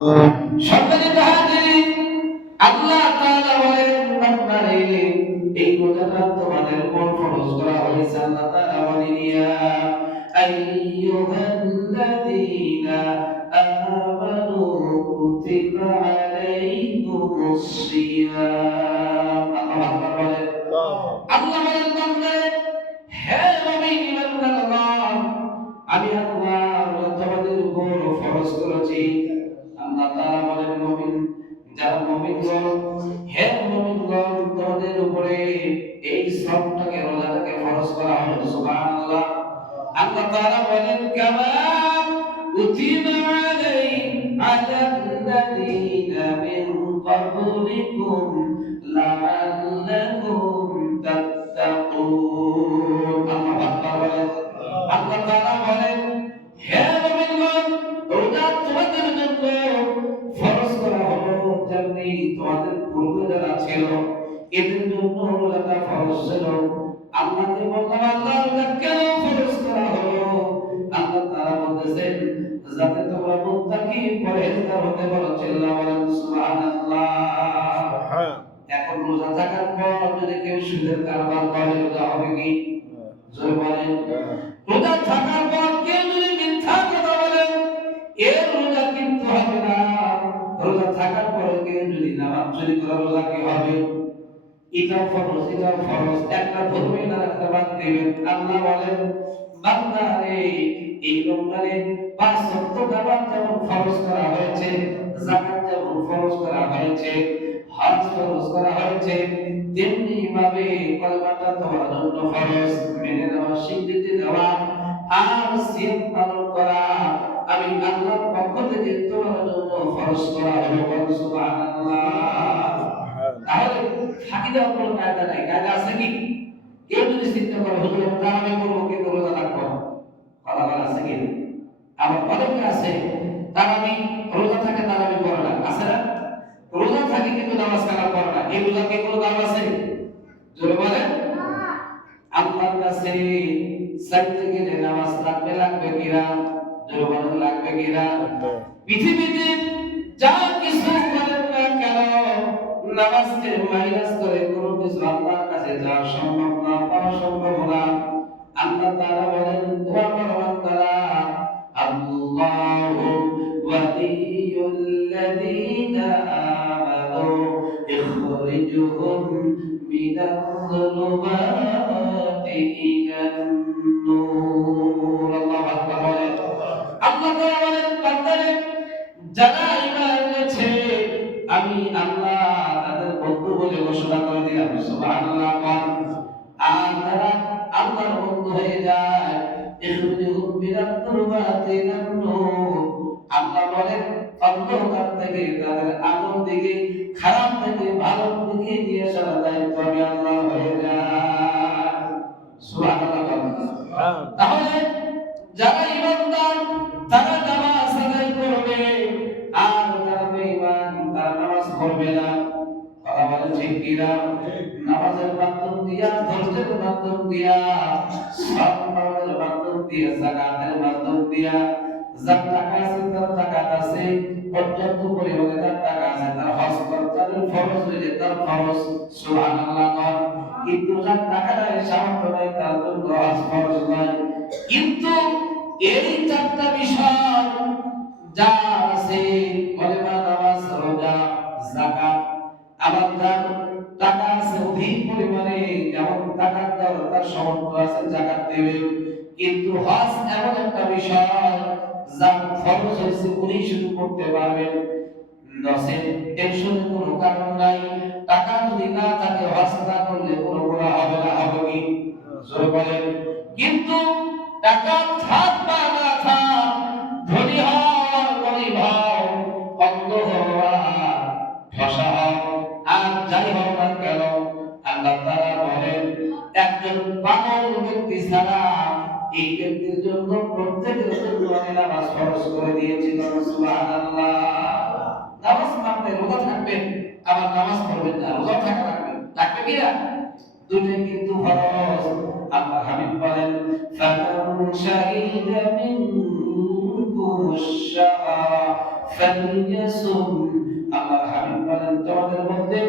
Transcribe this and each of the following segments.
সম্মানিত হাজিরিন, আল্লাহ তাআলা বলেন বান্দারে এই রোজাটা তোমাদের উপর ফরজ করা হয়েছে। আল্লাহ তাআলা বলেন ইয়া আইয়ুহাল্লাযীনা আমানু কুতিবা আলাইকুমুস সিয়াম। আল্লাহু আকবার বলেন। আল্লাহ বলেন বান্দারে হে মুমিন ইমানদারগণ, আমি আল্লাহ তোমাদের উপর ফরজ করেছি। আল্লাহ তাআলা বলেন মুমিন যারা মুমিনগণ, হে মুমিনগণ তোমাদের উপরে এই শ্রমটাকে রোজাটাকে ফরজ করা হলো। সুবহানাল্লাহ। আল্লাহ তাআলা বলেন কামা কুতিবা আলাল্লাযীনা মিন ক্বাবলিকুম লাআল্লাকুম তাত্তাকুন। আল্লাহু আকবার বলেন। আল্লাহ তাআলা বলেন হে মুমিনগণ, রোজা তোমাদের জন্য ফরজ করা হলো যেমনি তোমাদের পূর্বে যারা ছিল এদের জন্য রোজাটা ফরজ ছিল। আল্লাহকে বললাম আল্লাহ রোজা কেন ফরজ করা হলো? আল্লাহ তাআলা বলতেছেন যাতে তোমরা মুত্তাকি পরহেজগার হতে পারো। চিল্লা বলেন সুবহানাল্লাহ। এখন রোজা থাকার পর যদি কেউ সুদের কারবার করে রোজা হবে কি? জোরে বলেন। রোজা থাকার পর কেউ যদি মিথ্যা কথা বলে এর রোজা কিন্তু হবে না। রোজা থাকার পর কেউ যদি নামাজ চুরি করে রোজা কি হবে? এটা ফরজ, এটা ফরজ। একটা ধরবেন আর একটা বাদ দিবেন। আল্লাহ বলেন বান্দা রে এই রমজানে 5 ওয়াক্ত নামাজ যেমন ফরজ করা হয়েছে, যাকাত যেমন ফরজ করা হয়েছে, হজ ফরজ করা হয়েছে, তেমনি ভাবে কলমাটা তোমার জন্য ফরজ। মেনে নেওয়া, স্বীকৃতি দেওয়া আর সিয়াম পালন করা আমি আল্লাহর পক্ষ থেকে তোমার জন্য ফরজ করা হলো। সুবহানাল্লাহ। তাহলে ফাঁকি দেওয়ার কোনো কায়দা নাই। কায়দা আছে কি? কেউ যদি চিন্তা করে হুজুর আমি করবো কিন্তু রোজা রাখবো না, কথা বলা আছে কি? আমার অনেকে আছে তারাবি রোজা থাকে, তারাবি করে না, আছে না? রোজা থাকে কিন্তু নামাজ কালাম করে না। এই রোজা কি কোনো দাম আছে? জোরে বলেন। আল্লাহর কাছে চাইতে গেলে নামাজ লাগবে কিনা? জোরে বলেন লাগবে কিনা? পৃথিবীতে যা কিছু করেন না কেন নামাজকে মাইনাস করে কোনো কিছু আল্লাহর কাছে যাওয়া সম্ভব না, পাওয়া সম্ভব না। আল্লাহ তাআলা বলেন দোয়া করবেন তারা আল্লাহু ওয়ালিয়ুল্লাযীনা আমানু ইখরিজুহুম মিনাজ-যুলুমাতি ইলান-নূর। আল্লাহু আকবার বলেন। আল্লাহ তাআলা বলেন বান্দারে যারা ঈমান এনেছে আমি আল্লাহ তাদের বন্ধু বলে ঘোষণা করে দিলাম। সুবহানাল্লাহ। আর তারা আল্লাহর বন্ধু হয়ে যায়। ইখরিজুহুম মিনাজ-যুলুমাতি ইলান-নূর। আল্লাহ বলেন অন্ধকার থেকে তাদের আলোর দিকে, খারাপ থেকে ভালোর দিকে নিয়ে আসার দায়িত্ব আমি আল্লাহ হয়ে যায়। সুবহানাল্লাহ। তাহলে যারা ঈমানদার তারা নামাজ আদায় করবে, আর যারা বেঈমান তারা নামাজ পড়বে না। কথা বলেন ঠিক কিনা? নামাজের মাধ্যম দিয়া, ধৈর্যের মাধ্যম দিয়া, সম্মানের মাধ্যম দিয়া, যাকাতের মাধ্যম দিয়া, যার টাকা আছে তার যাকাত আছে, পর্যাপ্ত পরিমাণে তার টাকা আছে, তার হজ তাদের ফরজ হইলে তার ফরজ। সুবহানাল্লাহ। কিন্তু যার টাকা নাই, সামর্থ্য নাই, তার জন্য হজ ফরজ নয়। কিন্তু এই চারটা বিষয় যা আছে কলেমা, নামাজ, রোজা, যাকাত, আবার যার টাকা আছে অধিক পরিমাণে, যেমন টাকা দেওয়ার তার সামর্থ্য আছে যাকাত দেবে। কিন্তু হজ এমন একটা বিষয় যার ফরজ হয়েছে উনি শুধু করতে পারবেন, নসেন টেনশনের কোনো কারণ নাই। টাকা যদি না থাকে হজ না করলে কোনো গুনাহ হবে না, হবে কি? জোরে বলেন। কিন্তু টাকা থাক বা না থাক, ধনী হও গরিব হও, অন্ধ হও আর ঠসা হও, আর যাই হও না কেন আল্লাহ তাআলা বলেন একজন পাগল ব্যক্তি ছাড়া এই ব্যক্তির জন্য প্রত্যেকের জন্য আমি নামাজ ফরজ করে দিয়েছি। সুবহানাল্লাহ। নামাজ পড়তে রোজা থাকবেন, আবার নামাজ পড়বেন না, রোজা থাকা লাগবে, লাগবে কি না? দুটোই কিন্তু ফরজ। আল্লাহ হাবিব বলেন ফামান শাহিদা মিনকুমুশ শাহরা ফালিয়াসুম। আল্লাহর হাবিব বলেন তোমাদের মধ্যে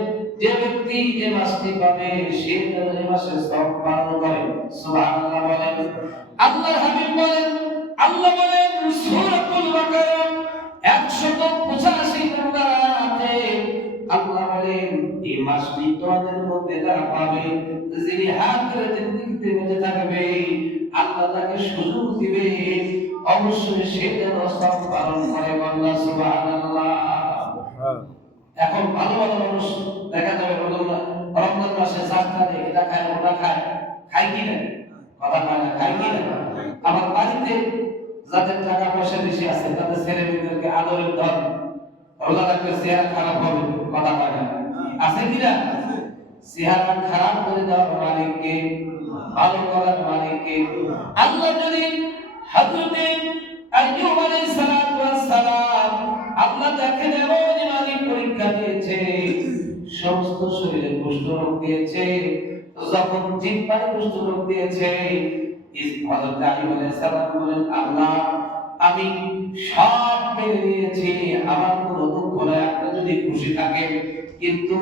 যে ব্যক্তি এই মাসটি পাবে সে যেন এই মাসে সওম পালন করে। সুবহানাল্লাহ বলেন। আল্লাহর হাবিব বলেন, আল্লাহ বলেন সূরাতুল বাকারা 185 নম্বর আয়াতে আল্লাহ বলেন এই মাসটি তোমাদের মধ্যে যারা পাবে, যিনি আখিরাতের জিন্দেগিতে বেঁচে থাকবে, আল্লাহ তাকে সুযোগ দিবে অবশ্যই সে যেন সওম পালন করে। আল্লাহ সুবহানাল্লাহ। এখন ভালো ভালো মানুষ দেখা যাবে রমজান মাসে যাত্রা দেয়, এটা খায় ওটা খায়, খায় কি না? কথা কয় না, খায় কি না? আমার বাড়িতে যাদের টাকা পয়সা বেশি আছে তাদের ছেলে মেয়েদেরকে আদরের ধন, রোজা রাখলে চেহারা খারাপ হবে, কথা কয় না, আছে কি না? চেহারা খারাপ করে দেওয়ার মালিককে, ভালো করার মালিককে। আল্লাহ যদি হযরতে আইয়ুব আলাইহিস সালাতু ওয়াস সালাম আল্লাহ দেখেন এমন ইমানি পরীক্ষা দিয়েছে, সমস্ত শরীরে কুষ্ঠ রোগ দিয়েছে, যখন জিহ্বায় কুষ্ঠ রোগ দিয়েছে, হযরত আইয়ুব আলাইহিস সালাম বলেন আল্লাহ আমি সব মেনে নিয়েছি, আমার কোনো দুঃখ নাই, আপনি যদি খুশি থাকেন, কিন্তু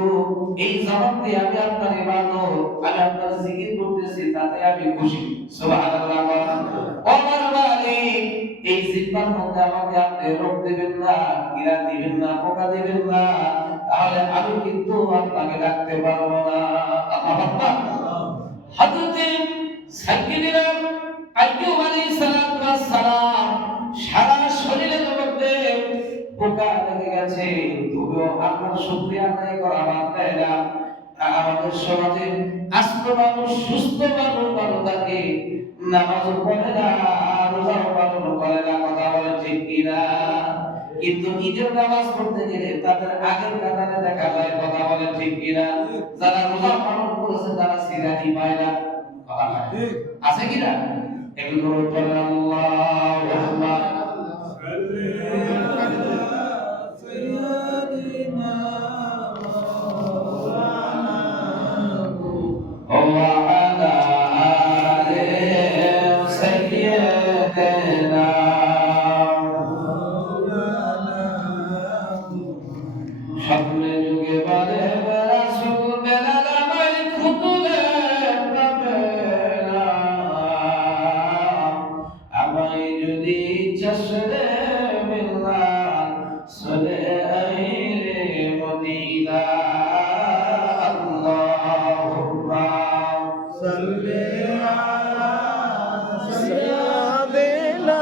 এই জবাব দিয়ে আমি আপনার ইবাদত, আমি আপনার জিকির করতেছি, তাতে আমি খুশি। সুবহানাল্লাহ। ও আমার মালিক, এই জিহ্বার মধ্যে আমাকে আপনি রোগ দিবেন না, কীড়া দিবেন না, পোকা দিবেন না, তাহলে আমি কিন্তু আপনাকে ডাকতে পারবো না। আল্লাহু আকবার। হযরতে সাইয়্যিদিনা আইয়ুব আলাইহিস সালাতু ওয়াস সালাম সারা শরীরের মধ্যে পোকা লেগে গেছে, তবুও আপনার শুকরিয়া আদায় করা বাদ দেয় না। আমাদের সমাজে আস্ত মানুষ, সুস্থ মানুষ ভালো থাকে, নামাজও পড়ে না, রোজাও পালন করে না, কথা বলে ঠিক কিনা? কিন্তু ঈদের নামাজ পড়তে গেলে তাদের আগের কাতারে দেখা যায়, কথা বলে ঠিক কিনা? যারা রোজা পালন করেছে তারা সিরাজি পায় না, কথা বলে আছে কিনা? একটু জোরে বলেন আল্লাহুম্মা সাল্লি আলা সাইয়্যিদিনা ওয়া আলা আলি সাইয়্যিদিনা স্বপ্নে যুগে বলে রাসূল বেলাল আমার খুতুলে পাবে না, আমায় যদি চশরে মিলাল চলে আইরে মদিনা। আল্লাহুম্মা সাল্লি আলা সাইয়্যিদিনা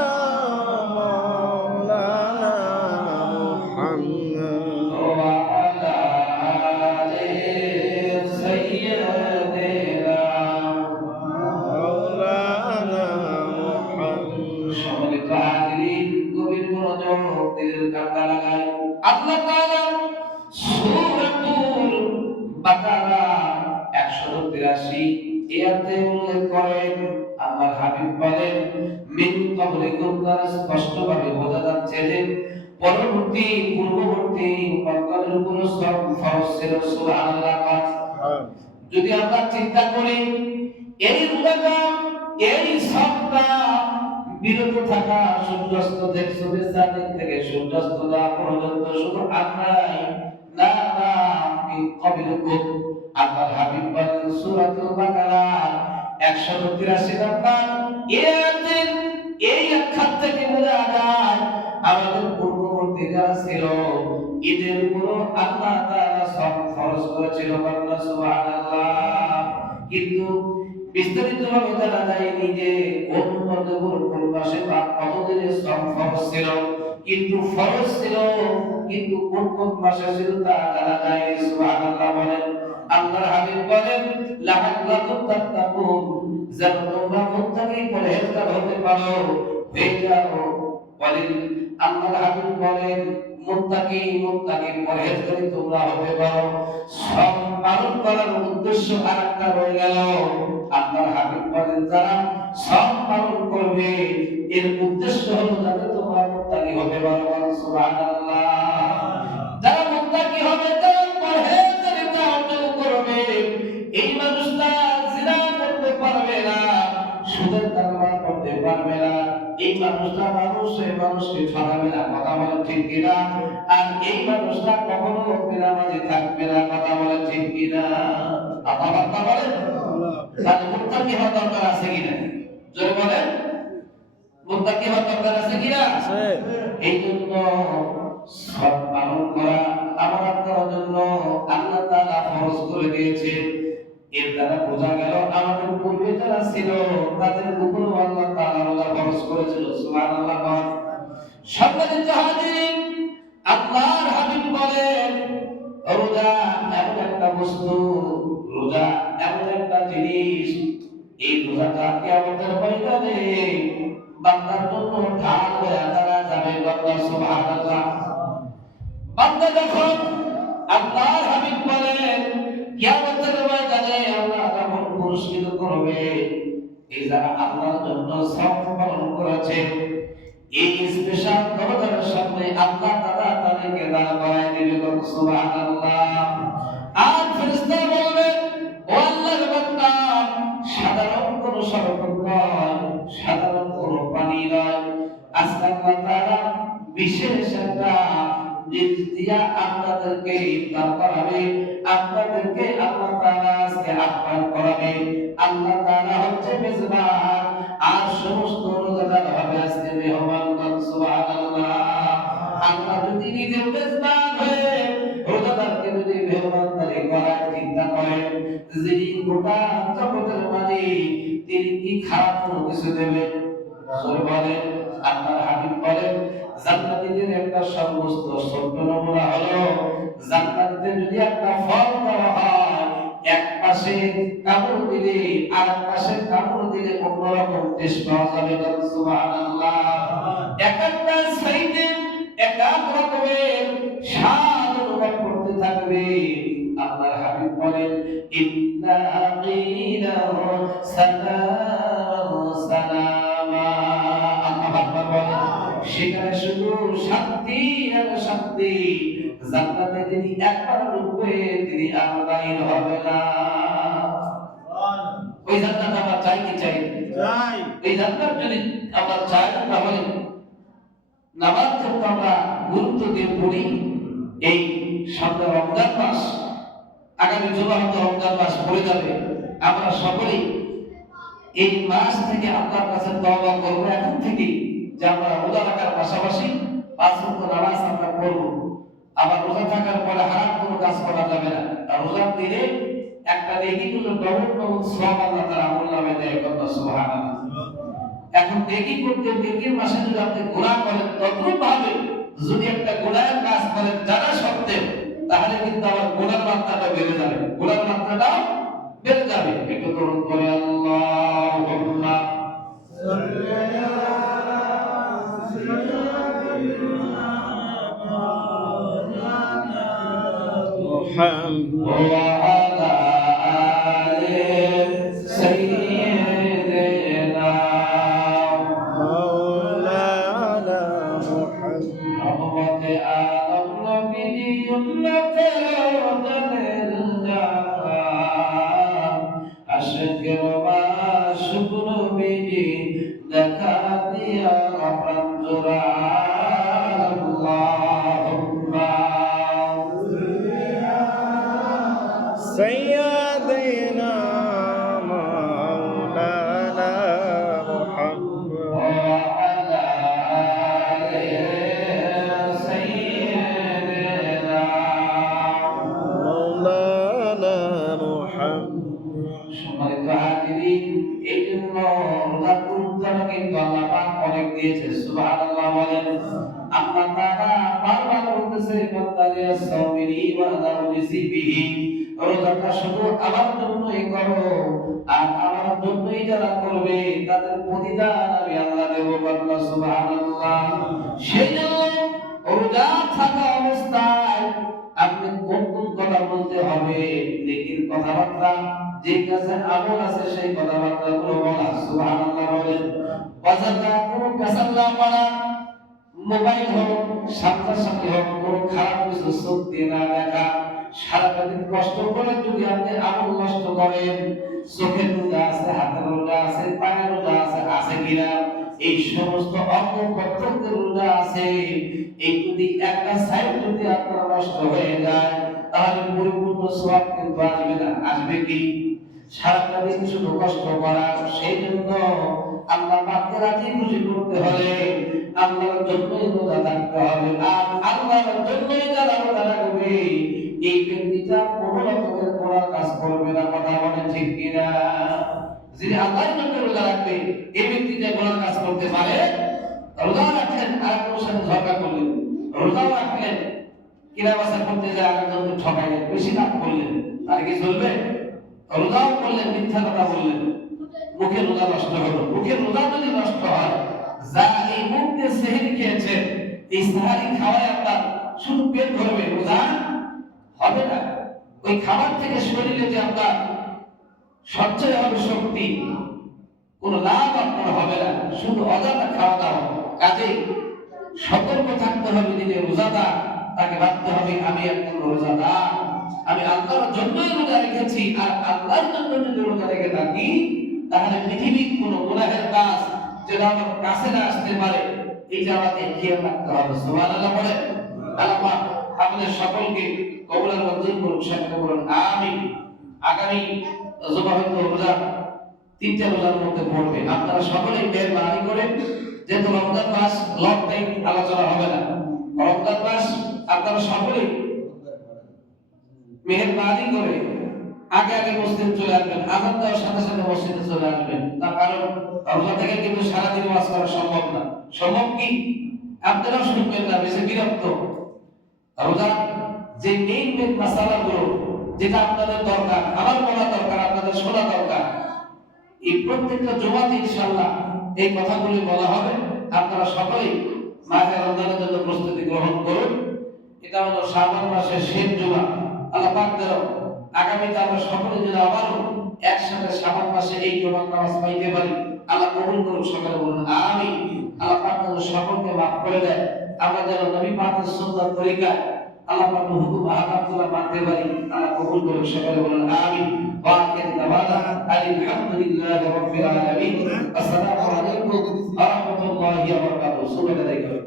মাওলানা মুহাম্মদ ওয়া আলা আলি সাইয়্যিদিনা মাওলানা মুহাম্মদ। সম্মানিত হাজিরিন, গভীর মনোযোগ দিলের কান্না লাগায় আল্লাহ তাআলা সূরাতুল বাকারা 183 এতে উল্লেখ করেন, আল্লাহর হাবিব বলেন মিন ক্বাবলিকুম, দ্বারা স্পষ্টভাবে বোঝা যাচ্ছে যে পূর্ববর্তী উম্মতের উপর সওম ফরজ ছিল। সুবহানাল্লাহ। যদি আমরা চিন্তা করি এই রোজাটা, এই সওমটা বিরত থাকা, সূর্যাস্ত থেকে সূর্যাস্ত থেকে সূর্যাস্ত যাওয়া পর্যন্ত শুধু আমরাই না, না মিন ক্বাবলিকুম। আল্লাহর হাবিব বলেন সূরাতুল বাকারা 183 নম্বর আয়াতের এই আয়াত থেকে বোঝা যায় আমাদের পূর্ববর্তী যারা ছিল এদের উপর আল্লাহ তাআলা সওম ফরজ করেছিল। সুবহানাল্লাহ। কিন্তু বিস্তারিতভাবে জানা যায়নি যে কোন মাসে বা কত দিনে সওম ফরজ ছিল, কিন্তু ফরজ ছিল, কিন্তু কোন কোন মাসে ছিল তা জানা যায়নি। সুবহানাল্লাহ বলেন। আল্লাহর হাবিব বলেন লাআল্লাকুম তাত্তাকুন, যেন তোমরা মুত্তাকি পরহেজগার হতে পারো, হয়ে যাও। বলেন আল্লাহর হাবিব বলেন মুত্তাকি পরহেজগারি তোমরা হতে পারো। সব পালন করার উদ্দেশ্য আরেকটা রয়ে গেল। আল্লাহর হাবিব বলেন যারা সব পালন করবে এর উদ্দেশ্য হলো যাতে তোমরা মুত্তাকি হতে পারো। সুবহানাল্লাহ। যারা মুত্তাকি হবে, যারা পরহেজগারিতা অর্জন করবে, এই মানুষটা জিনা করতে পারবে না, সুদের কারবার করতে পারবে না, এই মানুষটা মানুষ সেই মানুষকে ঠকাবে না, কথা বলে ঠিক কিনা? আর এই মানুষটা কখনো বেনামাজি থাকবে না, কথা বলে ঠিক কিনা? আল্লাহ বলেন তাহলে মুত্তাকি হওয়ার দরকার আছে কিনা? জোরে বলেন, মুত্তাকি হওয়ার দরকার আছে কিনা? এই জন্য সৎ পালন করা আমানত করার জন্য আল্লাহ তাআলা ফরজ করে দিয়েছেন। এর দ্বারা বোঝা গেল আমাদের পূর্বে যারা ছিল তাদের উপর আল্লাহ তাআলা রোজা ফরজ করেছিল। সুবহানাল্লাহ। সম্মানিত হাজিরিন, আল্লাহর হাবিব বলেন রোজা এমন একটা বস্তু, রোজা এমন একটা জিনিস, এই রোজাটা কিয়ামতের ময়দানে বান্দার জন্য ঢাল হয়ে দাঁড়া যাবে। আল্লাহ সুবহানাল্লাহ। বান্দা যখন আল্লাহর হাবিব বলেন কিয়ামতের ময়দানে আল্লাহ যখন পুরস্কৃত করবে এই যারা আল্লাহর জন্য সওম পালন করেছে, এই স্পেশাল দরজার সামনে আল্লাহ তাআলা তাদেরকে দাঁড় করায় দিবে। সুবহানাল্লাহ। আর ফেরেশতা বলবে, ও আল্লাহর বান্দা, সাধারণ কোন শরবত নয়, সাধারণ কোন পানি নয়, আজকে আল্লাহ তাআলা বিশেষ একটা জিনিস দিয়া আপনাদেরকে ইফতার করাবে, আপনাদেরকে আল্লাহ তাআলা আজকে আহ্বান করাবে। আল্লাহ তাআলা হচ্ছে মেজবান, আর সমস্ত রোজাদার হবে আজকে মেহমান। সুবহানাল্লাহ। আল্লাহ যদি নিজে মেজবান হয়ে রোজাদারকে যদি মেহমানদারি করার চিন্তা করেন, যিনি গোটা জগতের মালিক, তিনি কি খারাপ কোনো কিছু দেবেন? বলেন। আল্লাহর হাবিব বলেন জান্নাতীদের একটা সর্বোচ্চ ছোট্ট নমুনা হলো জান্নাতীদের যদি একটা ফল দেওয়া হয়, এক পাশে কামড় দিলে আর এক পাশে কামড় দিলে অন্যরকম টেস্ট পাওয়া যাবে। সুবহানাল্লাহ। এক একটা সাইডে এক এক রকমের স্বাদ অনুভব করতে থাকবে। আল্লাহর হাবিব বলেন ইন্না কিনা সালাম সালামা। আল্লাহ আকবার বলেন সেখানে শুধু শান্তি আর শান্তি। জান্নাতে তিনি একবার ঢুকবে তিনি আর বাইর হবে না। ওই জান্নাত আমরা চাই কি চাই? চাই। এই জান্নাত যদি আমরা চাই তাহলে নামাজ যখন আমরা গুরুত্ব দিয়ে পড়ি, এই সামনে রমজান মাস, আগামী জুমা হতে রমজান মাস পড়ে যাবে, আমরা সকলেই এই মাস থেকে আল্লাহর কাছে তওবা করব এখন থেকে যে আমরা রোজা রাখার পাশাপাশি 5 ওয়াক্ত নামাজ আমরা পড়ব। আবার রোজা থাকার পরে হারাম কোনো কাজ করা যাবে না। আর রোজার দিনে একটা নেকি করলে ডবল ডবল সওয়াব আল্লাহ তাআলা আমলনামায় দেয়। সুবহানাল্লাহ। এখন নেকি করতে নেকির মাসে যদি আপনি গুনাহ করেন, তদ্রূপ ভাবে যদি একটা গুনাহের কাজ করেন জানা সত্ত্বেও, তাহলে কিন্তু আবার গুনাহের মাত্রাটা বেড়ে যাবে, গুনাহের মাত্রাটাও বেড়ে যাবে। একটু দরুদ পড়ে আল্লাহুম্মা সাল্লি আলা সাইয়্যিদিনা মাওলানা মুহাম্মদ ওয়া আলা আলি সাইয়্যিদিনা মাওলানা মুহাম্মদ। রহমতে আলম নবী উম্মতে ওদের জান আশিকের মাসুক নবী দেখা দিয়া প্রাণ জোড়া। আল্লাহুম্মা সাইয়্যিদিনা মাওলানা মুহাম্মদ ওয়া আলা আলি সাইয়্যিদিনা মাওলানা মুহাম্মদ। সম্মানিত হাজিরিন, এই জন্য রোজার গুরুত্বটা কিন্তু আল্লাহ পাক অনেক দিয়েছে। সুবহানাল্লাহ বলেন। আল্লাহ তাআলা বারবার বলতেছে বান্দারে সাওমিরি ওয়া আদাউলিসিবিহি, রোজাটা শুধু আমার জন্যই করো, আর আমার জন্যই যারা করবে তাদের প্রতিদান আমি আল্লাহ দেব। আল্লাহ সুবহানাল্লাহ। সেই জন্য রোজা থাকা অবস্থায় আপনি কোন কোন কথা বলতে হবে, নেকির কথাবার্তা, যে কাছে আমল আছে সেই কথাবার্তাগুলো বলা। সুবহানাল্লাহ বলেন। বাজারটা কোনো কাসাল্লা পড়া, মোবাইল হোক, সামনাসামনি হোক, কোনো খারাপ কিছু চোখ দিয়ে না দেখা, সারাটা দিন কষ্ট করে যদি আপনি আমল নষ্ট করেন, চোখের রোজা আছে, হাতের রোজা আছে, পায়ের রোজা আছে, আছে কিনা, এই সমস্ত অঙ্গ প্রত্যঙ্গের রোজা আছে, এই যদি একটা সাইড যদি আপনার নষ্ট হয়ে যায় তাহলে পরিপূর্ণ সওয়াব কিন্তু আসবে না। আসবে কি? সারাটা দিন শুধু কষ্ট করা। সেই জন্য আল্লাহ পাককে রাজি খুশি করতে হলে আল্লাহর জন্যই রোজা থাকতে হবে। আর আল্লাহর জন্যই যারা রোজা রাখবে এই ব্যক্তিটা কোনো রকমের করার কাজ করবে না। কথা বলে ঠিক কিনা? যিনি আল্লাহর জন্য রোজা রাখবে এই ব্যক্তি যে করার কাজ করতে পারে, রোজা রাখলেন আর কারোর সাথে ঝগড়া করলেন, রোজাও রাখলেন কিরাবাসা করতে যায় আরেকজনকে ঠকাইলেন, বেশি লাভ করলেন, তার কি চলবে? রোজাও করলেন, মিথ্যা কথা বললেন, মুখে রোজা নষ্ট হলো। মুখে রোজা যদি নষ্ট হয়, যা এই মুখ দিয়ে সেহরি খেয়েছেন, এই সেহরি খাওয়ায় আপনার শুধু পেট ভরবে, রোজা হবে না। ওই খাবার থেকে শরীরে যে আপনার সঞ্চয় হবে শক্তি, কোনো লাভ আপনার হবে না, শুধু অযথা খাওয়া দাওয়া। কাজেই সতর্ক থাকতে হবে। যিনি রোজাদার তাকে ভাবতে হবে আমি একজন রোজাদার, আমি আল্লাহর জন্যই রোজা রেখেছি। আর আল্লাহর জন্য যদি রোজা রেখে থাকি তাহলে পৃথিবীর কোনো গুনাহের কাজ যেটা আমার কাছে না আসতে পারে, এটা আমাকে খেয়াল রাখতে হবে। সুবহানাল্লাহ বলেন। আল্লাহ আমাদের সকলকে কবুল মঞ্জুর করুন। সকলে বলুন আমিন। আগামী জুমা হয়তো রোজা 3টা রোজার মধ্যে পড়বে। আপনারা সকলেই মেহরবানি করে, যেহেতু রমজান মাস লং টাইম আলোচনা হবে না, রমজান মাস আপনারা সকলেই মেহরবানি করে আগে আগে মসজিদে চলে আসবেন। আজান দেওয়ার সাথে সাথে মসজিদে চলে আসবেন। তার কারণ রোজা থেকে কিন্তু সারাদিন ওয়াজ করা সম্ভব না। সম্ভব কি? আপনারাও শুনবেন না, বেশি বিরক্ত। রোজা যে মেইন মাসালাগুলো যেটা আপনাদের দরকার, আমার বলা দরকার, আপনাদের শোনা দরকার, এই প্রত্যেকটা জুমাতে ইনশাআল্লাহ এই কথাগুলি বলা হবে। আপনারা সকলেই মাহে রমজানের জন্য প্রস্তুতি গ্রহণ করুন। এটা হলো শাবান মাসের শেষ জুমা। আল্লাহ পাক যেন আগামীতে আমরা সকলে যেন আবারও একসাথে শাবান মাসে এই জুমার নামাজ পাইতে পারি, আল্লাহ কবুল করুন। সকলে বলুন আমিন। আল্লাহ পাক যেন সকলকে মাফ করে দেয়। আমরা যেন নবী পাকের সুন্নাত তরিকায় আল্লাহ পাকের হুকুম আহকামগুলো মানতে পারি, আল্লাহ কবুল করুন। সকলে বলুন আমিন। ওয়া আখির দাওয়ানা আলহামদুলিল্লাহি রাব্বিল আলামিন। আসসালামু আলাইকুম ওয়া রাহমাতুল্লাহি ওয়া বারাকাতুহু। সুবহানাল্লাহি।